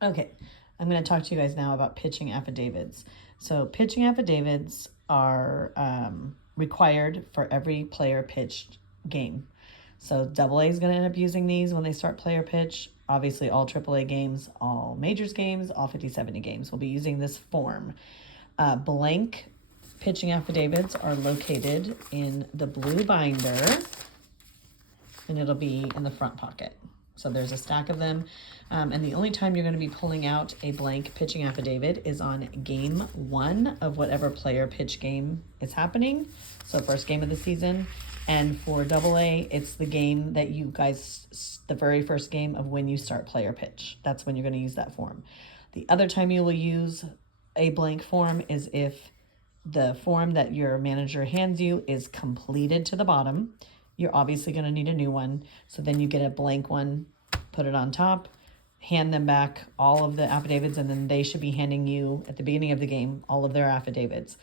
Okay, I'm going to talk to you guys now about pitching affidavits. So, pitching affidavits are required for every player pitched game. So, Double A is going to end up using these when they start player pitch. Obviously, all AAA games, all majors games, all 50/70 games will be using this form. Blank pitching affidavits are located in the blue binder, and it'll be in the front pocket. So there's a stack of them. And the only time you're going to be pulling out a blank pitching affidavit is on game one of whatever player pitch game is happening. So first game of the season. And for Double A, it's the game that you guys, the very first game of when you start player pitch. That's when you're going to use that form. The other time you will use a blank form is if the form that your manager hands you is completed to the bottom. You're obviously going to need a new one. So then you get a blank one, put it on top, hand them back all of the affidavits, and then they should be handing you at the beginning of the game all of their affidavits.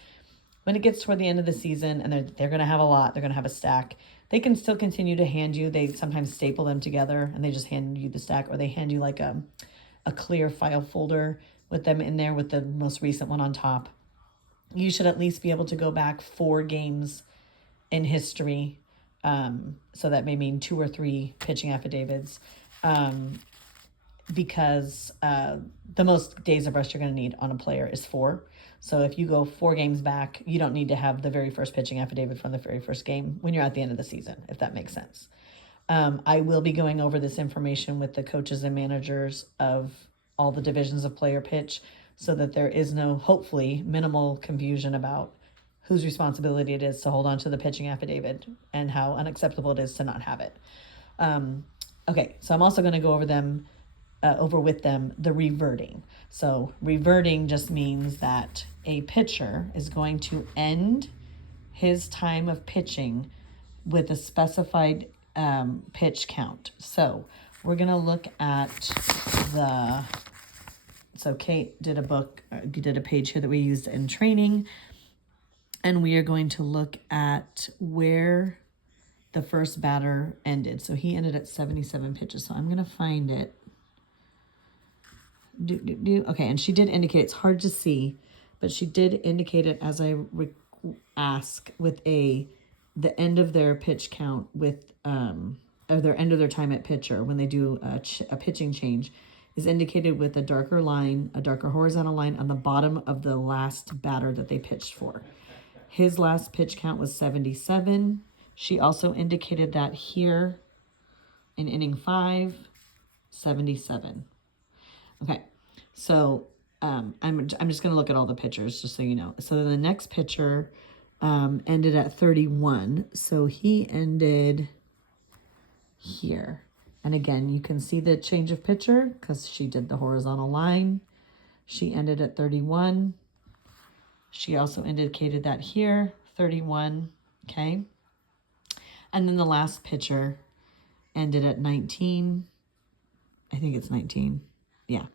When it gets toward the end of the season and they're going to have a lot, they're going to have a stack, they can still continue to hand you. They sometimes staple them together and they just hand you the stack, or they hand you like a clear file folder with them in there with the most recent one on top. You should at least be able to go back 4 games in history. So that may mean 2 or 3 pitching affidavits, because the most days of rest you're going to need on a player is 4. So if you go 4 games back, you don't need to have the very first pitching affidavit from the very first game when you're at the end of the season, if that makes sense. I will be going over this information with the coaches and managers of all the divisions of player pitch so that there is no, hopefully, minimal confusion about whose responsibility it is to hold on to the pitching affidavit and how unacceptable it is to not have it. Okay, so I'm also going to go over with them the reverting. So reverting just means that a pitcher is going to end his time of pitching with a specified pitch count. So we're going to look at so Kate did a page here that we used in training. And we are going to look at where the first batter ended. So he ended at 77 pitches. So I'm going to find it. Okay, and she did indicate, it's hard to see, but she did indicate it as I ask with the end of their pitch count with, or their end of their time at pitcher when they do a pitching change is indicated with a darker line, a darker horizontal line on the bottom of the last batter that they pitched for. His last pitch count was 77. She also indicated that here in inning 5, 77. Okay, so I'm just going to look at all the pitchers just so you know. So then the next pitcher ended at 31. So he ended here. And again, you can see the change of pitcher because she did the horizontal line. She ended at 31. She also indicated that here, 31, okay? And then the last pitcher ended at 19. I think it's 19. Yeah,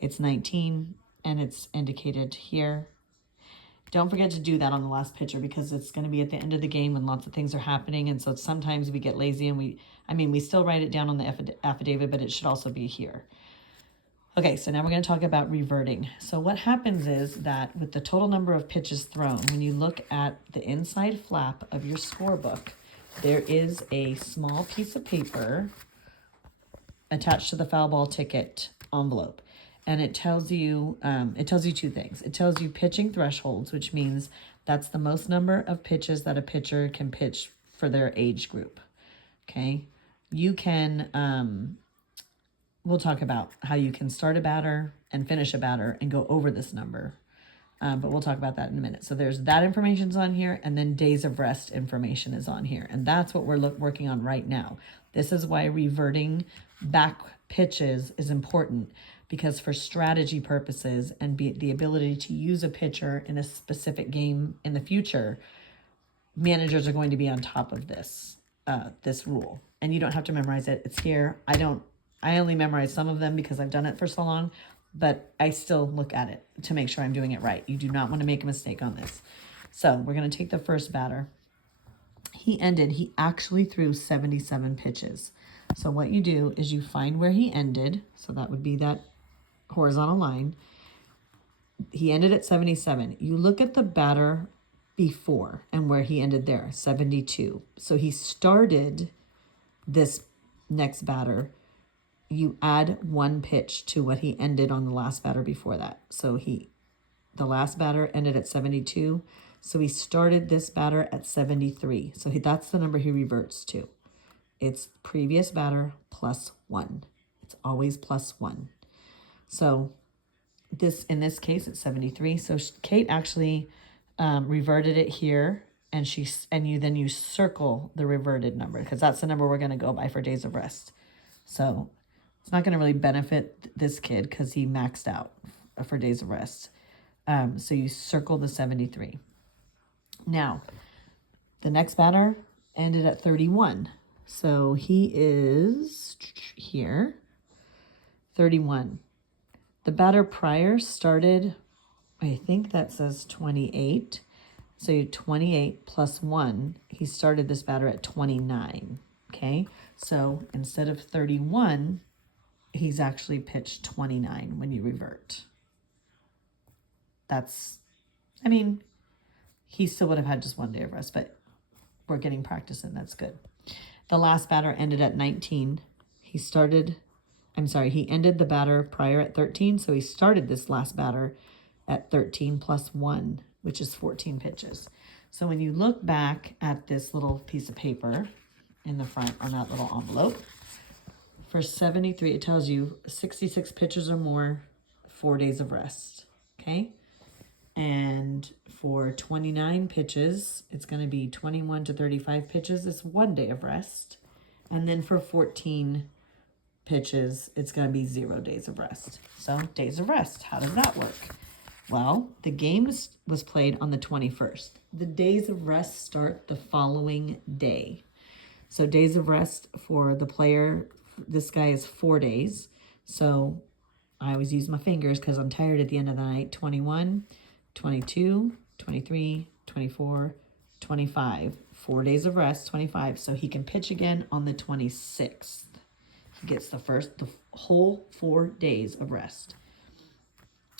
it's 19, and it's indicated here. Don't forget to do that on the last pitcher because it's going to be at the end of the game when lots of things are happening, and so sometimes we get lazy and we still write it down on the affidavit, but it should also be here. Okay, so now we're going to talk about reverting. So what happens is that with the total number of pitches thrown, when you look at the inside flap of your scorebook, there is a small piece of paper attached to the foul ball ticket envelope. And it tells you 2 things. It tells you pitching thresholds, which means that's the most number of pitches that a pitcher can pitch for their age group. Okay, you can... we'll talk about how you can start a batter and finish a batter and go over this number. But we'll talk about that in a minute. So there's that information's on here, and then days of rest information is on here. And that's what we're working on right now. This is why reverting back pitches is important, because for strategy purposes and the ability to use a pitcher in a specific game in the future, managers are going to be on top of this rule. And you don't have to memorize it. It's here. I only memorize some of them because I've done it for so long, but I still look at it to make sure I'm doing it right. You do not want to make a mistake on this. So we're going to take the first batter. He actually threw 77 pitches. So what you do is you find where he ended. So that would be that horizontal line. He ended at 77. You look at the batter before and where he ended there, 72. So he started this next batter. You add one pitch to what he ended on the last batter before that. So the last batter ended at 72. So he started this batter at 73. So that's the number he reverts to. It's previous batter plus 1. It's always plus 1. So in this case, it's 73. So Kate actually reverted it here, and you circle the reverted number because that's the number we're going to go by for days of rest. So it's not going to really benefit this kid because he maxed out for days of rest. So you circle the 73. Now, the next batter ended at 31. So he is here, 31. The batter prior started, I think that says 28. So you 28 plus 1, he started this batter at 29, okay? So instead of 31, he's actually pitched 29 when you revert. He still would have had just one day of rest, but we're getting practice in, that's good. The last batter ended at 19. He ended the batter prior at 13, so he started this last batter at 13 plus 1, which is 14 pitches. So when you look back at this little piece of paper in the front on that little envelope, for 73, it tells you 66 pitches or more, 4 days of rest, okay? And for 29 pitches, it's going to be 21 to 35 pitches. It's 1 day of rest. And then for 14 pitches, it's going to be 0 days of rest. So days of rest, how does that work? Well, the game was played on the 21st. The days of rest start the following day. So days of rest for the player, this guy is 4 days. So I always use my fingers because I'm tired at the end of the night. 21, 22, 23, 24, 25. 4 days of rest, 25. So he can pitch again on the 26th. He gets the whole 4 days of rest.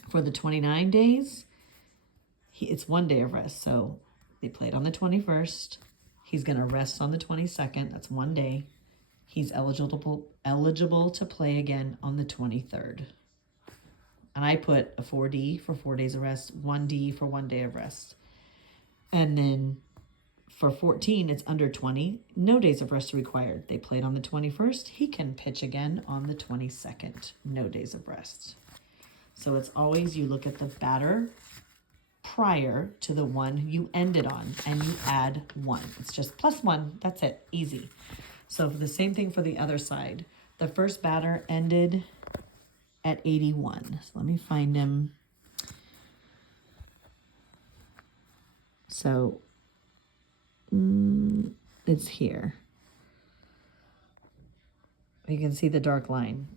For the 29 days, it's 1 day of rest. So they played on the 21st. He's going to rest on the 22nd. That's 1 day. He's eligible to play again on the 23rd. And I put a 4D for 4 days of rest, 1D for 1 day of rest. And then for 14, it's under 20. No days of rest required. They played on the 21st. He can pitch again on the 22nd. No days of rest. So it's always you look at the batter prior to the one you ended on and you add 1. It's just plus 1. That's it. Easy. So for the same thing for the other side. The first batter ended at 81. So let me find him. So it's here. You can see the dark line.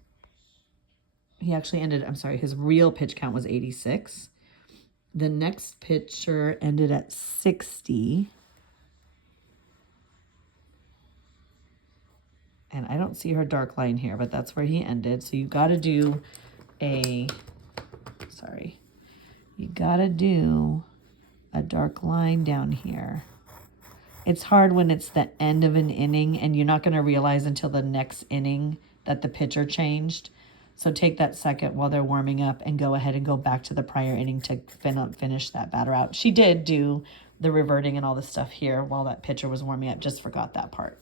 He actually ended, his real pitch count was 86. The next pitcher ended at 60. And I don't see her dark line here, but that's where he ended. So you got to do a dark line down here. It's hard when it's the end of an inning and you're not going to realize until the next inning that the pitcher changed. So take that second while they're warming up and go ahead and go back to the prior inning to finish that batter out. She did do the reverting and all the stuff here while that pitcher was warming up. Just forgot that part.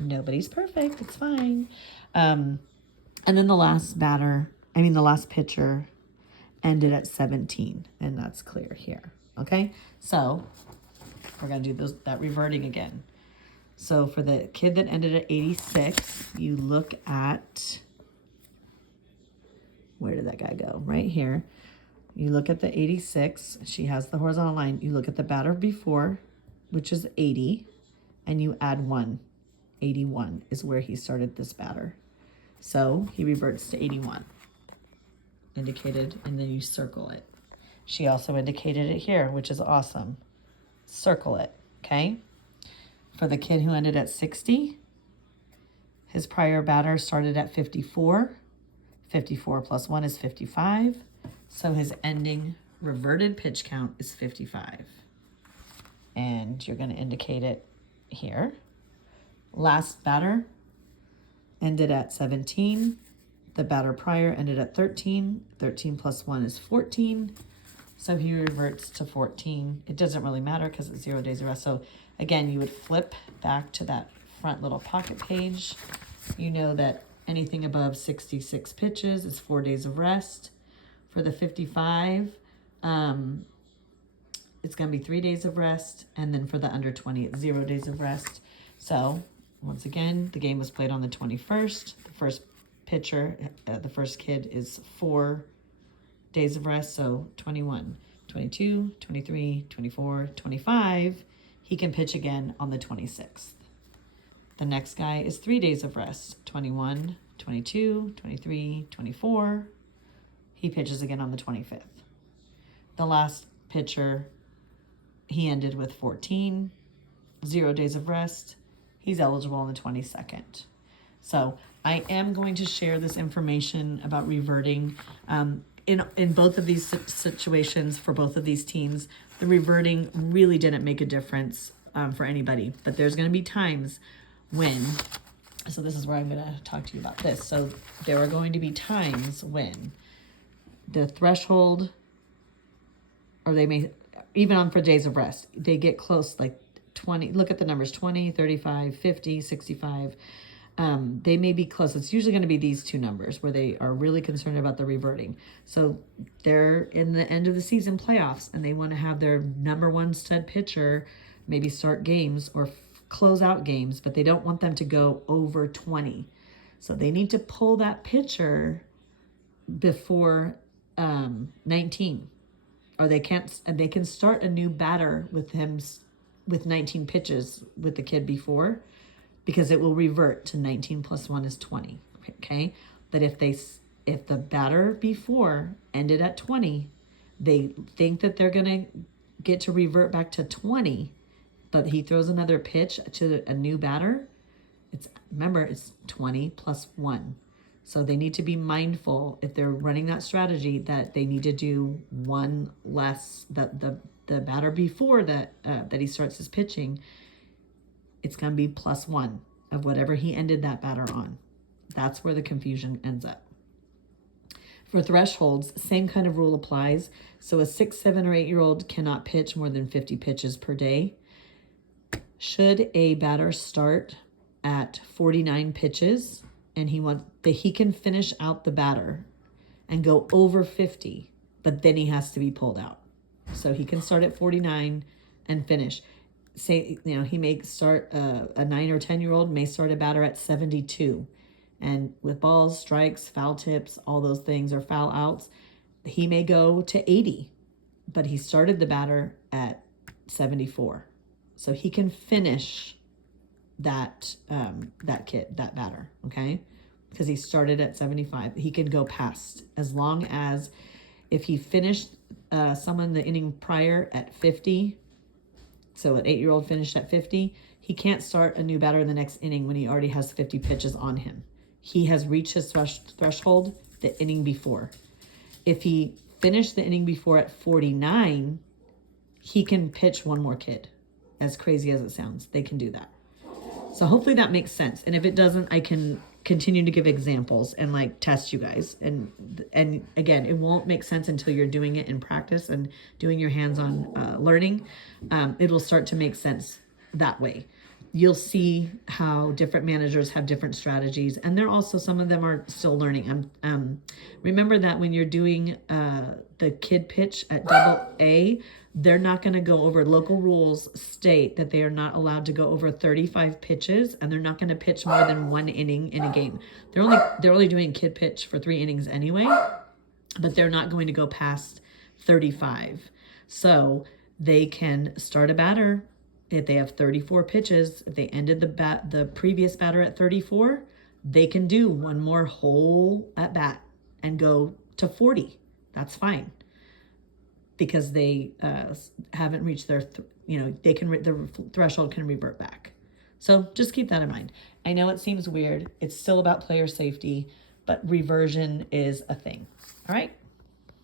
Nobody's perfect. It's fine. And then the last pitcher ended at 17. And that's clear here. Okay? So we're going to do that reverting again. So for the kid that ended at 86, you look at... Where did that guy go? Right here. You look at the 86. She has the horizontal line. You look at the batter before, which is 80, and you add 1. 81 is where he started this batter. So he reverts to 81. Indicated, and then you circle it. She also indicated it here, which is awesome. Circle it, okay? For the kid who ended at 60, his prior batter started at 54. 54 plus 1 is 55. So his ending reverted pitch count is 55. And you're going to indicate it here. Last batter ended at 17. The batter prior ended at 13. 13 plus 1 is 14. So he reverts to 14. It doesn't really matter because it's 0 days of rest. So again, you would flip back to that front little pocket page. You know that anything above 66 pitches is 4 days of rest. For the 55, it's going to be 3 days of rest. And then for the under 20, it's 0 days of rest. So once again, the game was played on the 21st. The first pitcher, the first kid is 4 days of rest. So 21, 22, 23, 24, 25. He can pitch again on the 26th. The next guy is 3 days of rest. 21, 22, 23, 24. He pitches again on the 25th. The last pitcher, he ended with 14, 0 days of rest. He's eligible on the 22nd. So I am going to share this information about reverting. In both of these situations for both of these teams, the reverting really didn't make a difference for anybody. But there's going to be times when, so this is where I'm going to talk to you about this. So there are going to be times when the threshold, or they may, even on for days of rest, they get close, like 20, look at the numbers, 20, 35, 50, 65. They may be close. It's usually going to be these two numbers where they are really concerned about the reverting. So they're in the end of the season playoffs and they want to have their number one stud pitcher maybe start games or close out games, but they don't want them to go over 20. So they need to pull that pitcher before 19, or they can start a new batter with him with 19 pitches with the kid before, because it will revert to 19 plus 1 is 20, okay? But if the batter before ended at 20, they think that they're going to get to revert back to 20, but he throws another pitch to a new batter, remember, it's 20 plus 1. So they need to be mindful if they're running that strategy that they need to do one less, the batter before that he starts his pitching, it's going to be plus 1 of whatever he ended that batter on. That's where the confusion ends up. For thresholds, same kind of rule applies. So a 6, 7, or 8-year-old cannot pitch more than 50 pitches per day. Should a batter start at 49 pitches and he can finish out the batter and go over 50, but then he has to be pulled out. So he can start at 49 and finish. Say, he may start a 9 or 10-year-old may start a batter at 72, and with balls, strikes, foul tips, all those things, or foul outs, he may go to 80, but he started the batter at 74, so he can finish that batter, okay? Because he started at 75, he can go past, as long as if he finished someone the inning prior at 50. So an 8-year-old finished at 50, he can't start a new batter in the next inning when he already has 50 pitches on him. He has reached his threshold the inning before. If he finished the inning before at 49, he can pitch one more kid. As crazy as it sounds, they can do that. So hopefully that makes sense. And if it doesn't, I can continue to give examples and test you guys. And again, it won't make sense until you're doing it in practice and doing your hands-on learning. It'll start to make sense that way. You'll see how different managers have different strategies, and some of them are still learning. Remember that when you're doing the kid pitch at AA, they're not going to go over, local rules state that they are not allowed to go over 35 pitches, and they're not going to pitch more than 1 inning in a game. They're only doing kid pitch for 3 innings anyway, but they're not going to go past 35. So they can start a batter if they have 34 pitches. If they ended the previous batter at 34, they can do one more whole at bat and go to 40. That's fine, because they haven't reached their, the threshold can revert back. So just keep that in mind. I know it seems weird. It's still about player safety. but reversion is a thing. All right.